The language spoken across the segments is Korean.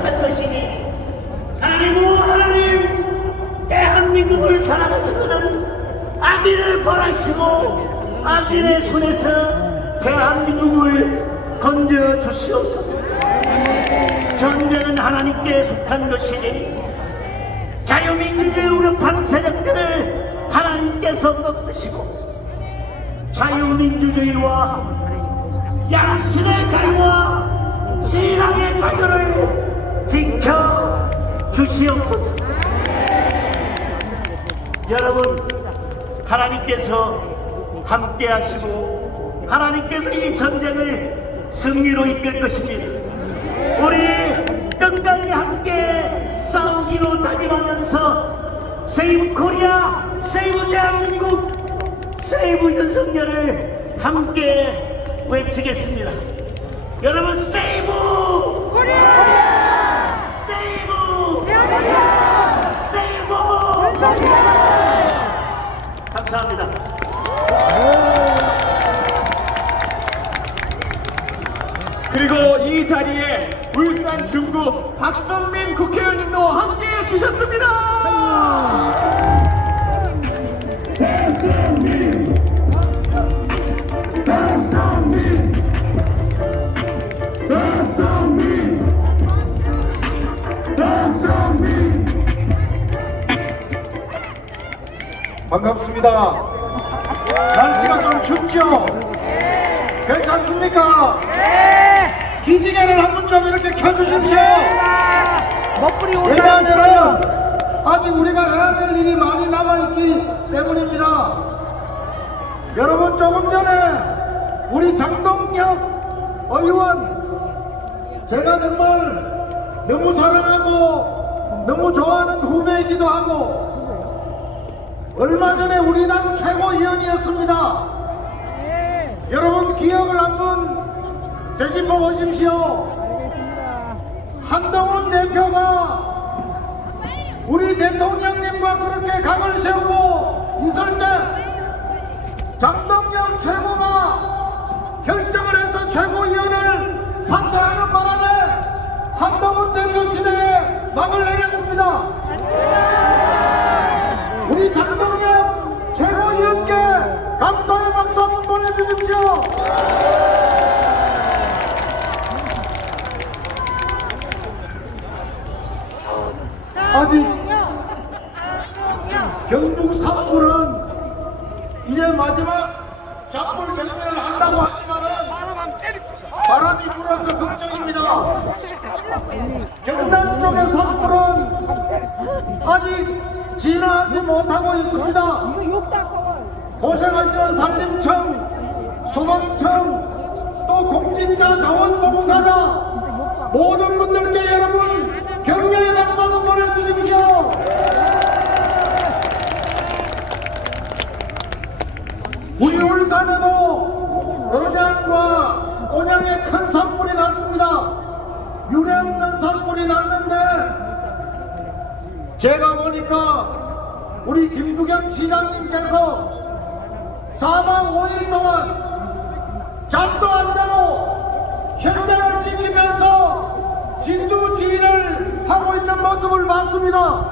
한 것이니 하나님은 하나님 대한민국을 사랑하시거든 악인을 벌하시고 악인의 손에서 대한민국을 건져 주시옵소서. 전쟁은 하나님께 속한 것이니 자유민주주의 우려판 세력들을 하나님께서 꺾으시고 자유민주주의와 양심의 자유와 신앙의 자유를 지켜 주시옵소서. 여러분, 하나님께서 함께 하시고 하나님께서 이 전쟁을 승리로 이끌 것입니다. 우리 끝까지 함께 싸우기로 다짐하면서 세이브 코리아, 세이브 대한민국, 세이브 윤석열을 함께 외치겠습니다. 여러분 세이브! 세이브! 감사합니다. 그리고 이 자리에 울산 중구 박선민 국회의원님도 함께 해 주셨습니다. 반갑습니다. 날씨가 좀 춥죠? 괜찮습니까? 기지개를 한 번 좀 이렇게 켜주십시오. 먹구리 왜냐하면 아직 우리가 해야 될 일이 많이 남아있기 때문입니다. 여러분 조금 전에 우리 장동혁 의원 제가 정말 너무 사랑하고 너무 좋아하는 후배이기도 하고 얼마 전에 우리 당 최고위원이었습니다. 여러분 기억을 한번 되짚어 보십시오. 한동훈 대표가 우리 대통령님과 그렇게 각을 세우고 있을 때 장동영 최고가 결정을 해서 최고위원을 사퇴하는 바람에 한동훈 대표 시대에 막을 내렸습니다. 우 경남 쪽의 산불은 아직 진화하지 못하고 있습니다. 고생하시는 산림청, 소방청, 또 공직자 자원봉사자 모든 분들께 여러분 격려의 박수 한번 보내주십시오. 우리 울산에도 언양과 언양에 큰 산불이 났습니다. 유례 없는 산불이 났는데 제가 보니까 우리 김두겸 시장님께서 4박 5일 동안 잠도 안 자고 현장을 지키면서 진두 지휘를 하고 있는 모습을 봤습니다.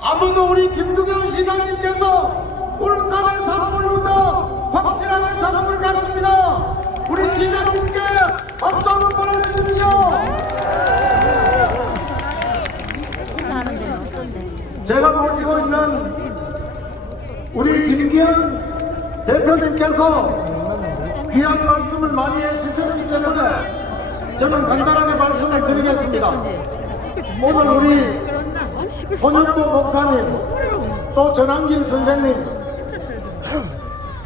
아무도 우리 김두겸 시장님께서 박수 한번 보내주십시오. 제가 모시고 있는 우리 김기현 대표님께서 귀한 말씀을 많이 해주셨기 때문에 저는 간단하게 말씀을 드리겠습니다. 오늘 우리 손현보 목사님 또 전한길 선생님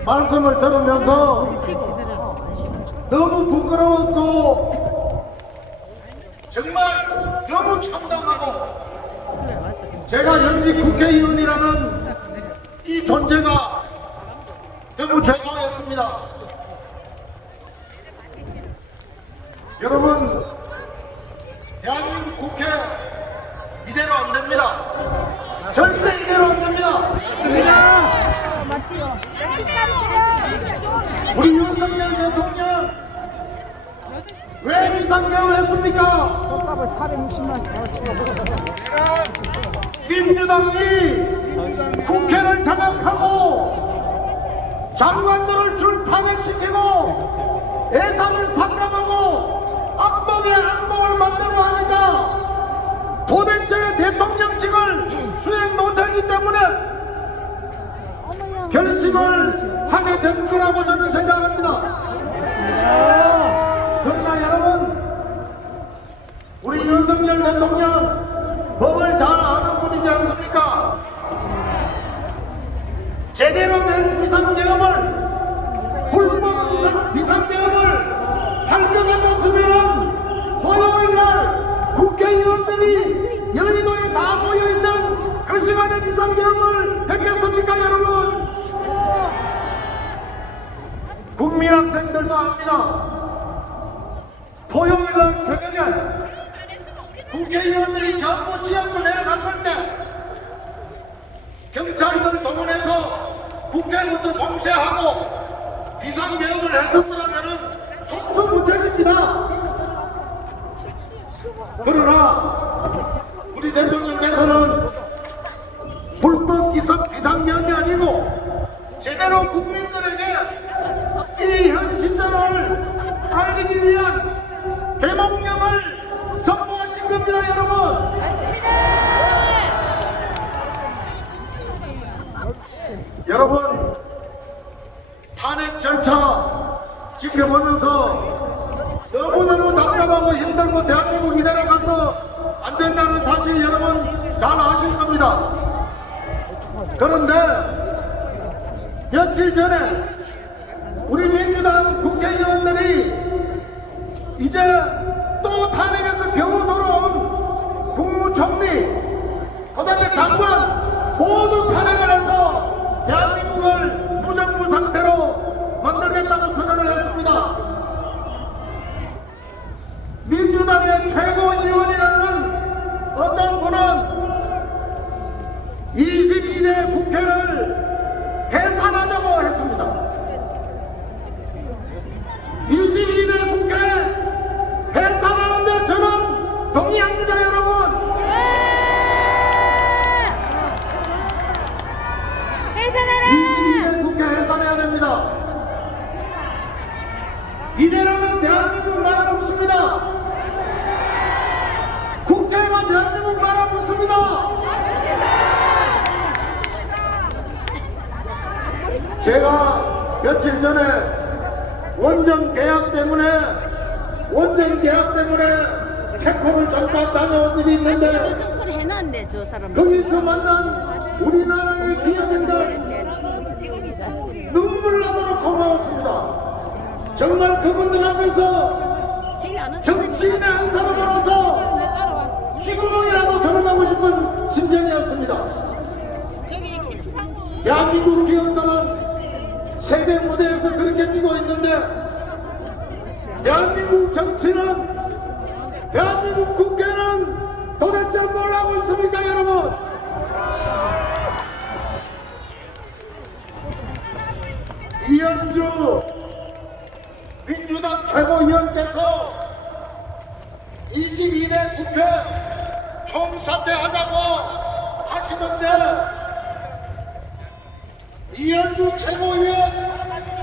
말씀을 들으면서 너무 부끄러웠고 정말 너무 참담하고 제가 현직 국회의원이라는 이 존재가 너무 죄송했습니다. 여러분, 된 거라고 저는 생각합니다. 그러나 여러분 우리 윤석열 대통령 국민 학생들도 압니다. 토요일 날 새벽에 국회의원들이 전부 지역구 내려갔을 때 경찰들 동원해서 국회부터 봉쇄하고 비상계엄을 했었더라면은 속수무책입니다. 그러나 우리 대통령께서는 불법 기습 비상계엄이 아니고 제대로 국민들에게 이 현 시점을 알리기 위한 대목령을 선포하신 겁니다, 여러분. 여러분, 탄핵 절차 지켜보면서 너무너무 답답하고 힘들고 대한민국 이대로 가서 안 된다는 사실 여러분 잘 아실 겁니다. 그런데 며칠 전에 우리 민주당 국회의원들이 이제 또 탄핵에서 겨우 돌아온 국무총리 그 다음에 장관 모두 탄핵을 해서 대한민국을 무정부 상태로 만들겠다고 선언을 했습니다 민주당의 최고위원이라는 어떤 분은 22대 국회를 해산하자고 했습니다 22대 국회 해산하는데 저는 동의합니다 여러분 해산하라! 22대 국회 해산해야 됩니다 이대로는 대한민국 말아먹습니다 국회가 대한민국 말아먹습니다 제가 며칠 전에 원전 계약 때문에 원전 계약 때문에 체코를 잠깐 다녀온 일이 있는데 거기서 만난 우리나라의 기업인들 눈물 나도록 고마웠습니다. 정말 그분들 앞에서 정치인의 한 사람으로서 쥐구멍이라도 들어가고 싶은 심정이었습니다. 대한민국 기업들은 세계 무대에서 그렇게 뛰고 있는데 대한민국 정치는 대한민국 국회는 도대체 뭘 하고 있습니까 여러분? 이현주 민주당 최고위원께서 22대 국회 총사퇴하자고 하시던데 이현주 최고위원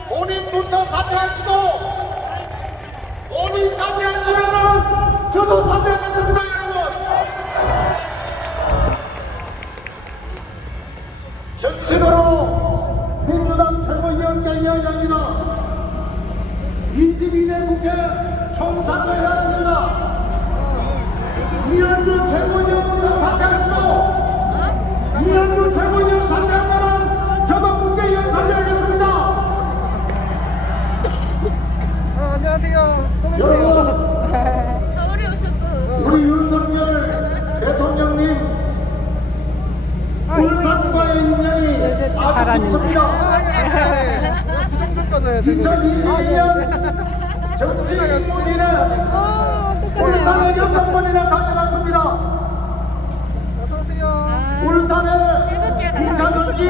본인부터 사퇴하시고 본인 사퇴하시면은 저도 사퇴하겠습니다 여러분. 정식으로 민주당 최고위원께 이야기합니다. 22대 국회 총사퇴해야 됩니다. 이현주 최고위원부터 사퇴하시고 이현주 최고위원 사퇴하면 국회의원 사퇴하겠습니다 어, 안녕하세요. 여러분 서울에 오셨어. 우리 윤석열 대통령님 울산과의 인연이 아주. 깊습니다. 부정선 꺼져야 돼. 2022년 정치 인문위는. 울산에 여섯 번이나 다녀갔습니다. 어서 오세요. 울산에 2차 전지,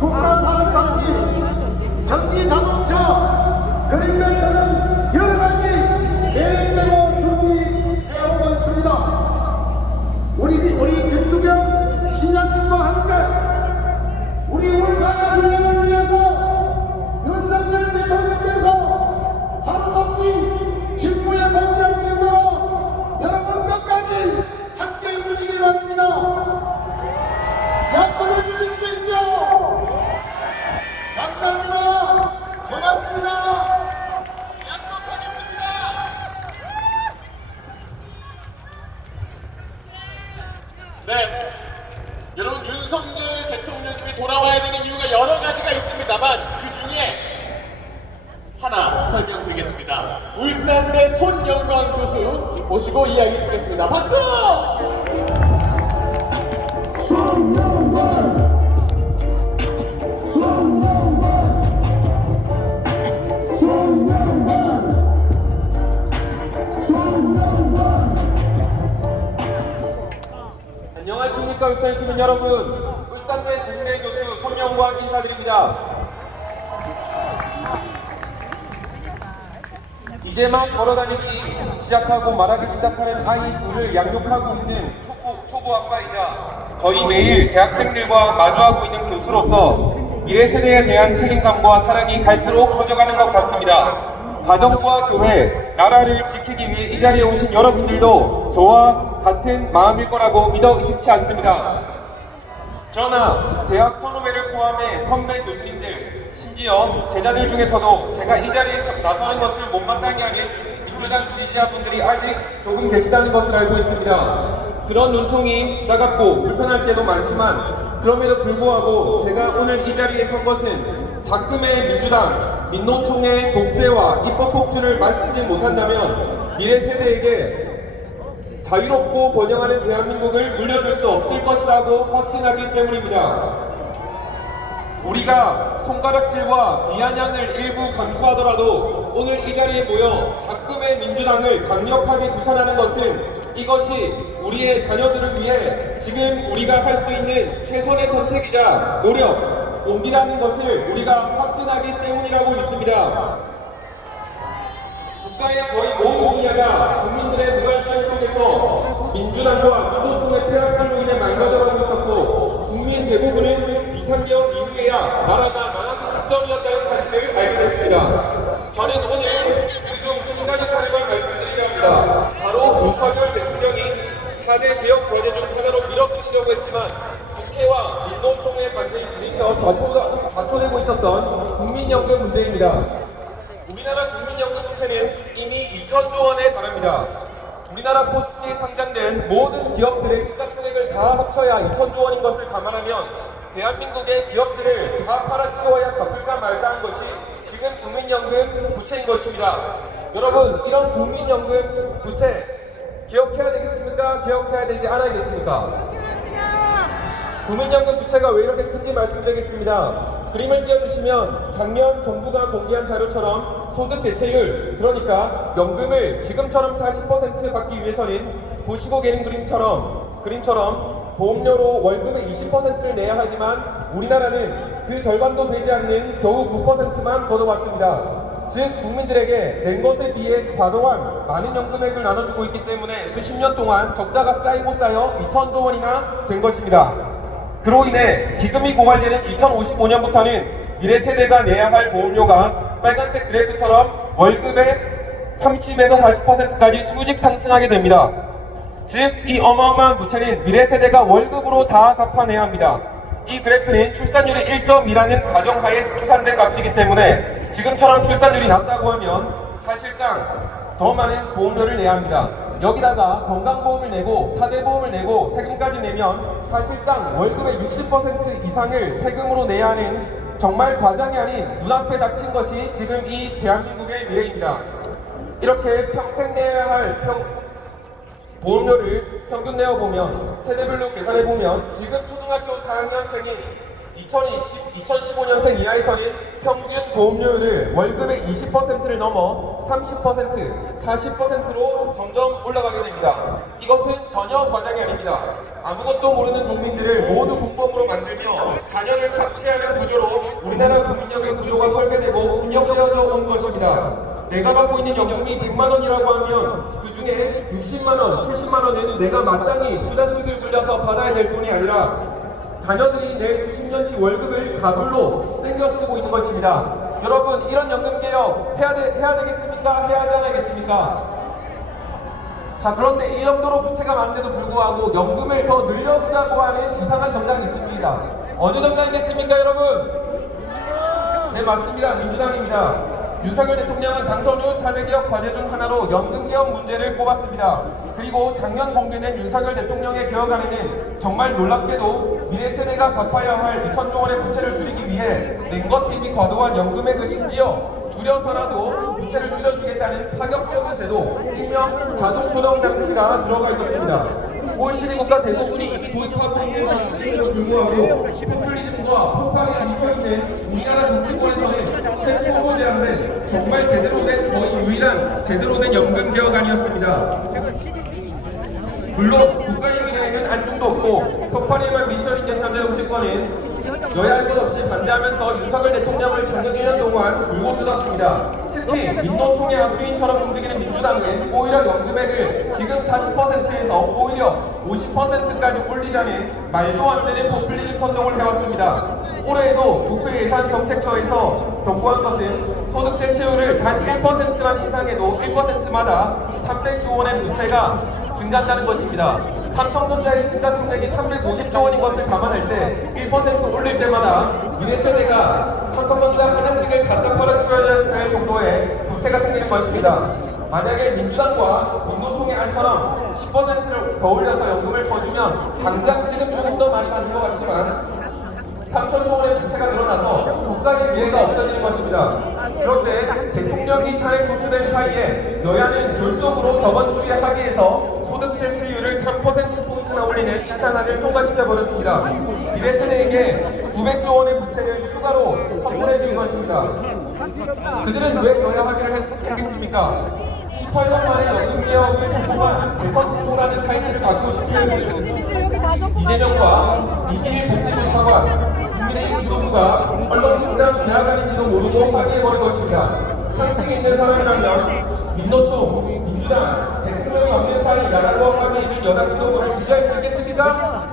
국가산업단지, 전기 자동차, 그린벨트는 여러 가지 이제 막 걸어다니기 시작하고 말하기 시작하는 아이 둘을 양육하고 있는 초보, 초보 아빠이자 거의 매일 대학생들과 마주하고 있는 교수로서 미래 세대에 대한 책임감과 사랑이 갈수록 커져가는 것 같습니다. 가정과 교회, 나라를 지키기 위해 이 자리에 오신 여러분들도 저와 같은 마음일 거라고 믿어 의심치 않습니다. 그러나 대학 선후배를 포함해 선배 교수님들, 심지어 제자들 중에서도 제가 이 자리에서 나서는 것을 못마땅해 하는 민주당 지지자분들이 아직 조금 계시다는 것을 알고 있습니다. 그런 눈총이 따갑고 불편할 때도 많지만 그럼에도 불구하고 제가 오늘 이 자리에 선 것은 작금의 민주당, 민노총의 독재와 입법 폭주를 막지 못한다면 미래 세대에게 자유롭고 번영하는 대한민국을 물려줄 수 없을 것이라고 확신하기 때문입니다. 우리가 손가락질과 비아냥을 일부 감수하더라도 오늘 이 자리에 모여 작금의 민주당을 강력하게 규탄하는 것은 이것이 우리의 자녀들을 위해 지금 우리가 할 수 있는 최선의 선택이자 노력, 용기라는 것을 우리가 확신하기 때문이라고 믿습니다. 국가의 거의 모든 분야가 국민들의 무관심 속에서 민주당과 민노총의 폐악질로 인해 망가져가고 있었고 국민 대부분은 비상계엄 이후에야 나라가 망하기 직전이었다는 사실을 알게 됐습니다. 저는 오늘 그중 한 가지 사례만 말씀드리려 합니다. 바로 윤석열 대통령이 4대 개혁 과제 중 하나로 밀어붙이려고 했지만 국회와 민노총에 반대에 부딪혀 좌초, 좌초되고 있었던 국민연금 문제입니다. 우리나라 국민연금 부채는 이미 2천조 원에 달합니다. 우리나라 코스피에 상장된 모든 기업들의 시가총액을 다 합쳐야 2천조 원인 것을 감안하면 대한민국의 기업들을 다 팔아치워야 갚을까 말까 한 것이 지금 국민연금 부채인 것입니다. 여러분, 이런 국민연금 부채 기억해야 되겠습니까? 기억해야 되지 않아야겠습니까? 국민연금 부채가 왜 이렇게 큰지 말씀드리겠습니다. 그림을 띄워주시면 작년 정부가 공개한 자료처럼 소득 대체율, 그러니까 연금을 지금처럼 40% 받기 위해서는 보시고 계신 그림처럼 그림처럼 보험료로 월급의 20%를 내야 하지만 우리나라는 그 절반도 되지 않는 겨우 9%만 걷어왔습니다. 즉 국민들에게 낸 것에 비해 과도한 많은 연금액을 나눠주고 있기 때문에 수십 년 동안 적자가 쌓이고 쌓여 2천조 원이나 된 것입니다. 그로 인해 기금이 고갈되는 2055년부터는 미래 세대가 내야 할 보험료가 빨간색 그래프처럼 월급의 30에서 40%까지 수직 상승하게 됩니다. 즉, 이 어마어마한 부채는 미래 세대가 월급으로 다 갚아내야 합니다. 이 그래프는 출산율이 1.2라는 가정하에 추산된 값이기 때문에 지금처럼 출산율이 낮다고 하면 사실상 더 많은 보험료를 내야 합니다. 여기다가 건강보험을 내고 사대보험을 내고 세금까지 내면 사실상 월급의 60% 이상을 세금으로 내야 하는 정말 과장이 아닌 눈앞에 닥친 것이 지금 이 대한민국의 미래입니다. 이렇게 평생 내야 할 평, 보험료를 평균 내어보면 세대별로 계산해보면 지금 초등학교 4학년생인 2020, 2015년생 이하에서는 평균 보험료율을 월급의 20%를 넘어 30%, 40%로 점점 올라가게 됩니다. 이것은 전혀 과장이 아닙니다. 아무것도 모르는 국민들을 모두 공범으로 만들며 자녀를 착취하는 구조로 우리나라 국민연금 구조가 설계되고 운영되어져 온 것입니다. 내가 받고 있는 연금이 100만 원이라고 하면 그 중에 60만 원, 70만 원은 내가 마땅히 투자 수익을 들여서 받아야 될 돈이 아니라 자녀들이 내 수십 년치 월급을 가불로 땡겨 쓰고 있는 것입니다. 여러분 이런 연금 개혁 해야, 되, 해야 되겠습니까? 해야 하지 않겠습니까? 자 그런데 이 정도로 부채가 많은데도 불구하고 연금을 더 늘려주자고 하는 이상한 정당이 있습니다. 어느 정당이겠습니까 여러분? 네 맞습니다. 민주당입니다. 윤석열 대통령은 당선 후 4대 개혁 과제 중 하나로 연금 개혁 문제를 꼽았습니다. 그리고 작년 공개된 윤석열 대통령의 개혁안에는 정말 놀랍게도 미래 세대가 갚아야 할 2천조 원의 부채를 줄이기 위해 대비 과도한 연금액을 심지어 줄여서라도 부채를 줄여주겠다는 파격적인 제도, 일명 자동 조정 장치가 들어가 있었습니다. OECD 국가 대부분이 이미 도입하고 있는 정책임에도 불구하고 포퓰리즘과 폭발에 미쳐있는 우리나라 정치권에서 는 최초 모델인데 정말 제대로 된 거의 유일한 제대로 된 연금 개혁안이었습니다. 물론 국가의 미래에는 안중도 없고 폭발에만 미쳐있는 현재 정치권은 여야 할 것 없이 반대하면서 윤석열 대통령을 작년 1년 동안 물고 뜯었습니다. 특히 민노총회와 수인처럼 움직이는 민주당은 오히려 연금액을 지금 40%에서 오히려 50%까지 올리자는 말도 안 되는 포퓰리즘 선동을 해왔습니다. 올해에도 국회 예산 정책처에서 경고한 것은 소득 대체율을 단 1%만 인상해도 1%마다 300조 원의 부채가 증가한다는 것입니다. 삼성전자의 시가총액이 350조 원인 것을 감안할 때 1% 올릴 때마다 미래 세대가 삼성전자 하나씩을 갖다 팔아줘야 될 정도의 부채가 생기는 것입니다. 만약에 민주당과 민노총의 안처럼 10%를 더 올려서 연금을 퍼주면 당장 지금 조금 더 많이 받는 것 같지만 3천조 원의 부채가 늘어나서 국가의 미래가 없어지는 것입니다. 그런데 대통령이 탄핵 소추된 사이에 여야는 졸속으로 저번 주에 합의해서 소득 대출율을 3%포인트나 올리는 인상안을 통과시켜 버렸습니다. 미래 세대에게 900조 원의 부채를 추가로 선물해 준 것입니다. 그들은 왜 여야 합의를 했, 했겠습니까? 18년 만에 연금 개혁을 성공한 대선 후보라는 타이틀을 갖고 싶은 이재명과 이길 복지부 차관, 국민의힘 지도부가 언론공장 대학아닌지도 모르고 합의해버린 것입니다. 상식이 있는 사람이라면 민노총, 민주당, 대통령이 없는 사이 나라로 합의해준 여당 지도부를 지지할 수 있겠습니까?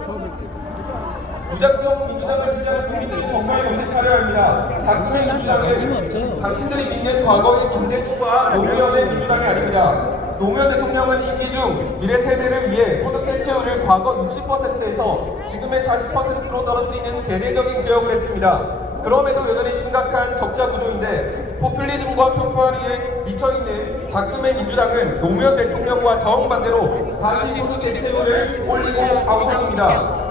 무작정 민주당을 지지하는 국민들이 정말 정신 차려야 합니다. 자금의 민주당은 당신들이 믿는 과거의 김대중과 노무현의 민주당이 아닙니다. 노무현 대통령은 임기 중 미래 세대를 위해 소득 대체율을 과거 60%에서 지금의 40%로 떨어뜨리는 대대적인 개혁을 했습니다. 그럼에도 여전히 심각한 적자 구조인데 포퓰리즘과 편파리에 미쳐있는 작금의 민주당은 노무현 대통령과 정반대로 다시 소득 대체율을 올리고 아우성입니다.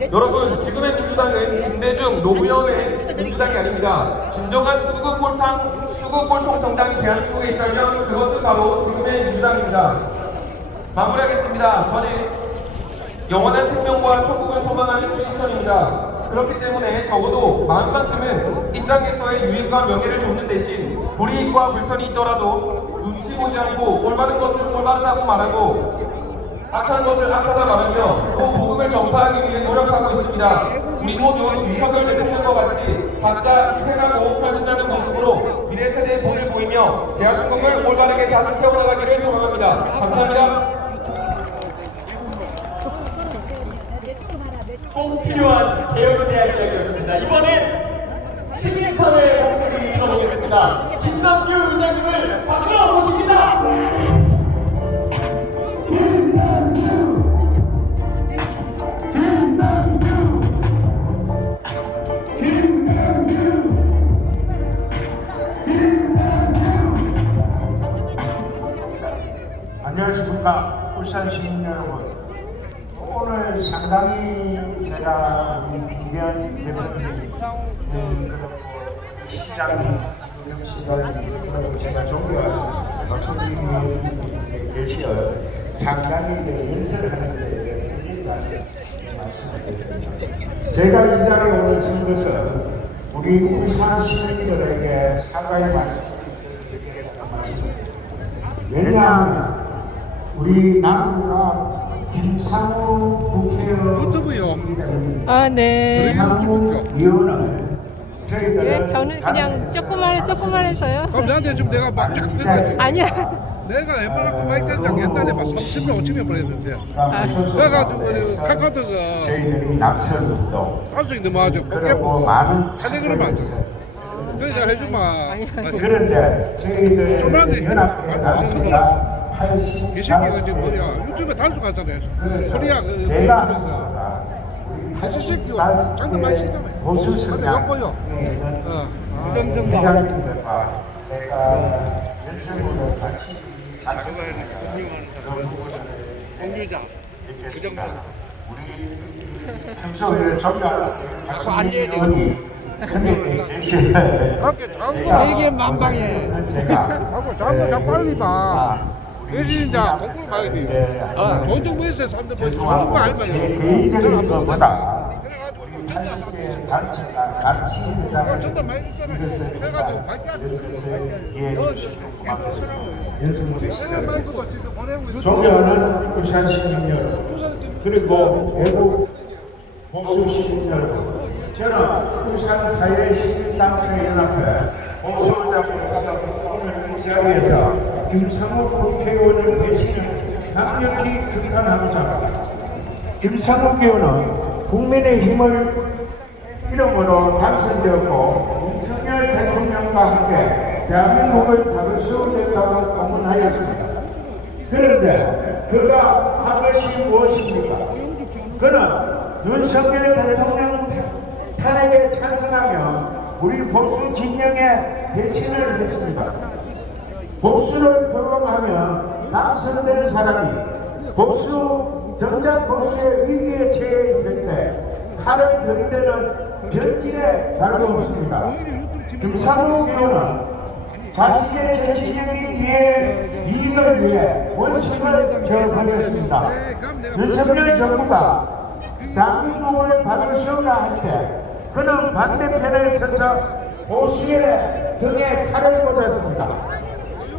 여러분 지금의 민주당은 김대중 노무현의 민주당이 아닙니다. 진정한 수국골탕 수국골통 정당이 대한민국에 있다면 그것은 바로 지금의 민주당입니다. 마무리하겠습니다. 저는 영원한 생명과 천국을 소망하는 크리스천입니다. 그렇기 때문에 적어도 마음만큼은 이 땅에서의 유익과 명예를 좇는 대신 불이익과 불편이 있더라도 눈치 보지 않고 올바른 것을 올바르다고 말하고 악한 것을 악하다 말하며 또 복음을 전파하기 위해 노력하고 있습니다. 우리 모두 윤석열 대통령과 같이 각자 희생하고 헌신하는 모습으로 미래 세대의 본을 보이며 대한민국을 올바르게 다시 세워나가기를 소망합니다. 감사합니다. 꼭 필요한 개혁에 대한 이야기였습니다. 이번엔 시민사회의 목소리 들어보겠습니다. 김남규 의장님을 박수로 모십니다. 안녕하십니까 울산 시민 여러분 오늘 상당히 제가 우리 김기현 대표님 음, 그리고 이 시장님 정치관 그리고 제가 존경하는 박수님이 계시어 상당히 그 연설하는데 끌린다는 말씀을 드립니다. 제가 이 자리에 오늘 선 것은 우리 울산 시민들에게 사과의 말씀을 드리겠다는 말씀입니다. 왜냐하면 우리 남부가 김상우 국회의원 유튜브요. 아, 네. 김상우 의원을 저희들은 예, 저는 그냥 단체에서 조그만해, 조그만해서요. 그럼 나한테 지금 내가 막쫙 기자회견을 아니야. 내가 웬만하면 마이크 된장 옛날에 막 30명, 50명 보냈는데 무소속 그래가지고 가운데서 카카오톡가 저희들이 낙선운동 단순히 넘어가지고 그리고 포기해보고 많은 사진 그러면 안 돼. 참여를 그래 내가 해주마 그런데 저희들 조그만 게 연합회 있고, 단체가 이 새끼가 지금 85개 뭐야 유튜브에 그래서 코리아 그 유튜브에서. 우리 이 새끼가 장난 많이 시켜요. 보수 있는 어. 회장님들과 제가 연설문을 같이 작성했습니다. 그런 부분을 공유자 있겠습니다. 우리 평소에 정말 박수민 의원이 큰일이 계시는 이게 만방에 제가 하고 잠깐 자 빨리 봐 외진자 공부를 봐야 돼요. 네, 아, 좋은 정부에서 사람들 뭐 좋은 정부 제 저는 개인적인 보거든요. 것보다 그래가지고 우리 전달 80개 단체가 같이 어, 전달 많이 줬잖아요. 이것을 그래가지고 밝게 안 이것을 이해해 주시고 고맙습니다. 연승으로 내가 시작합니다. 마이크가 지금 보내고 있어 존경하는 부산 시민 여러분 그리고 외국 보수 시민 여러분 저는 부산 사회 시민단체 연합회 보수자분에서 오늘 이 자리에서 김상욱 국회의원을 대신해 강력히 규탄하고자 합니다. 김상욱 의원은 국민의 힘을 이름으로 당선되었고 윤석열 대통령과 함께 대한민국을 바로 세우겠다고 공언하였습니다. 그런데 그가 한 것이 무엇입니까? 그는 윤석열 대통령 탄핵에 찬성하며 우리 보수 진영에 배신을 했습니다. 복수를 표방하며 당선된 사람이 복수 정작 복수의 위기에 처해 있을 때 칼을 들이대는 변질에 다름없습니다. 김상욱 의원은 자신의 정치적인 이해, 이익을 위해 원칙을 저버렸습니다. 윤석열 정부가 대한민국을 바로 세우라 할때 그는 반대편에 서서 보수의 등에 칼을 꽂았습니다.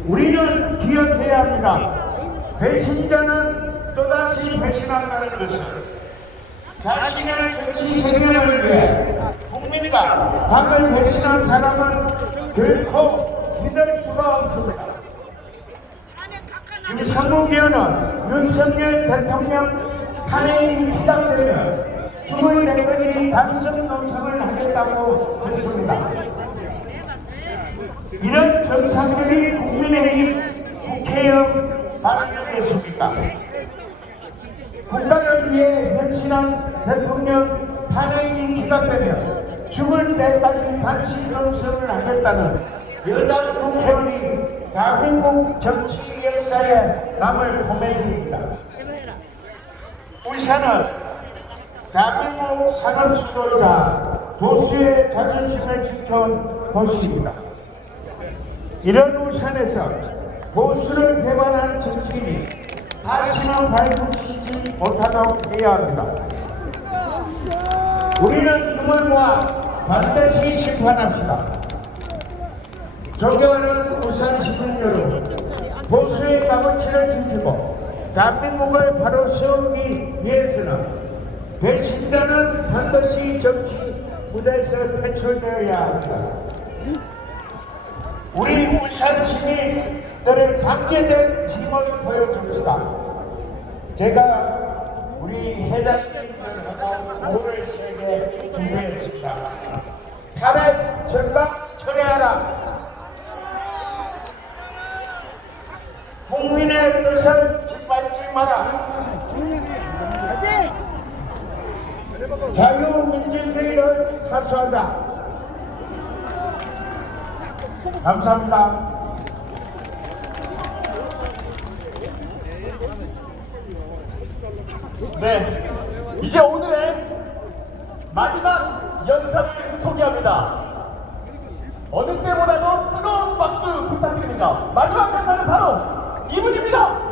우리는 기억해야 합니다. 배신자는 또다시 배신한다는 것을 자신의 정치 생명을 위해 국민과 당을 배신한 사람은 결코 믿을 수가 없습니다. 김상국 의원은 윤석열 대통령 탄핵이 기각되면 죽을 때까지 당선 농성을 하겠다고 했습니다. 이런 정상들이 국민의힘 국회의원 발언이었습니까? 국가를 위해 헌신한 대통령 탄핵이 기각되면 죽을 때까지 단식 농성을 하겠다는 여당 국회의원이 대한민국 정치 역사에 남을 코미디입니다. 울산은 대한민국 산업 수도자 도시의 자존심을 지켜온 도시입니다. 이런 울산에서 보수를 배반한 정치인이 다시는 발붙이지 못하도록 해야 합니다. 우리는 힘을 모아 반드시 심판합시다. 존경하는 울산 시민 여러분, 보수의 값어치를 지키고 대한민국을 바로 세우기 위해서는 배신자는 반드시 정치 무대에서 퇴출되어야 합니다. 우리 울산 시민들의 관계된 힘을 보여줍시다. 제가 우리 회장님들하고 오늘 세계 준비했습니다. 탄핵 전방 철회하라. 국민의 뜻을 짓밟지 마라. 자유민주주의를 사수하자. 감사합니다. 네, 이제 오늘의 마지막 연사를 소개합니다. 어느 때보다도 뜨거운 박수 부탁드립니다. 마지막 연사는 바로 이분입니다.